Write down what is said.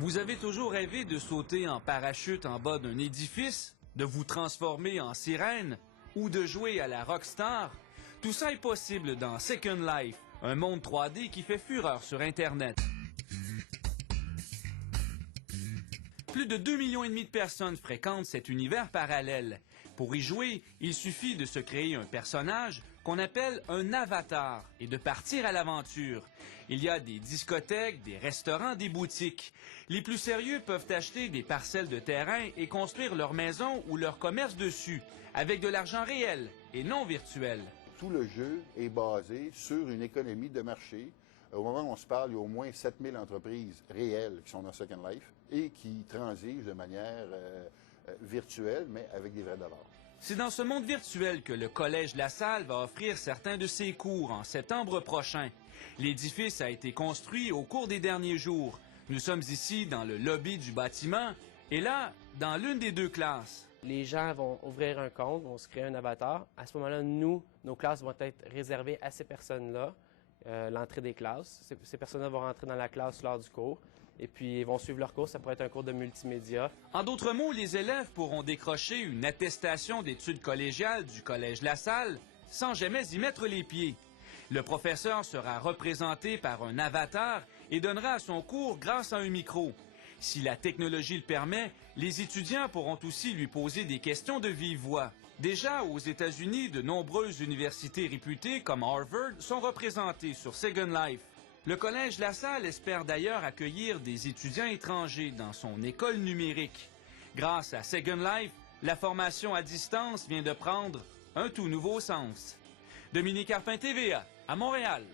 Vous avez toujours rêvé de sauter en parachute en bas d'un édifice, de vous transformer en sirène ou de jouer à la rockstar? Tout ça est possible dans Second Life, un monde 3D qui fait fureur sur Internet. Plus de 2,5 millions de personnes fréquentent cet univers parallèle. Pour y jouer, il suffit de se créer un personnage qu'on appelle un avatar et de partir à l'aventure. Il y a des discothèques, des restaurants, des boutiques. Les plus sérieux peuvent acheter des parcelles de terrain et construire leur maison ou leur commerce dessus, avec de l'argent réel et non virtuel. Tout le jeu est basé sur une économie de marché. Au moment où on se parle, il y a au moins 7000 entreprises réelles qui sont dans Second Life et qui transigent de manière virtuelle, mais avec des vrais dollars. C'est dans ce monde virtuel que le Collège La Salle va offrir certains de ses cours en septembre prochain. L'édifice a été construit au cours des derniers jours. Nous sommes ici dans le lobby du bâtiment et là, dans l'une des deux classes. Les gens vont ouvrir un compte, vont se créer un avatar. À ce moment-là, nos classes vont être réservées à ces personnes-là. L'entrée des classes. Ces personnes-là vont rentrer dans la classe lors du cours et puis ils vont suivre leur cours. Ça pourrait être un cours de multimédia. En d'autres mots, les élèves pourront décrocher une attestation d'études collégiales du Collège La Salle sans jamais y mettre les pieds. Le professeur sera représenté par un avatar et donnera son cours grâce à un micro. Si la technologie le permet, les étudiants pourront aussi lui poser des questions de vive voix. Déjà, aux États-Unis, de nombreuses universités réputées comme Harvard sont représentées sur Second Life. Le Collège La Salle espère d'ailleurs accueillir des étudiants étrangers dans son école numérique. Grâce à Second Life, la formation à distance vient de prendre un tout nouveau sens. Dominique Arpin, TVA, à Montréal.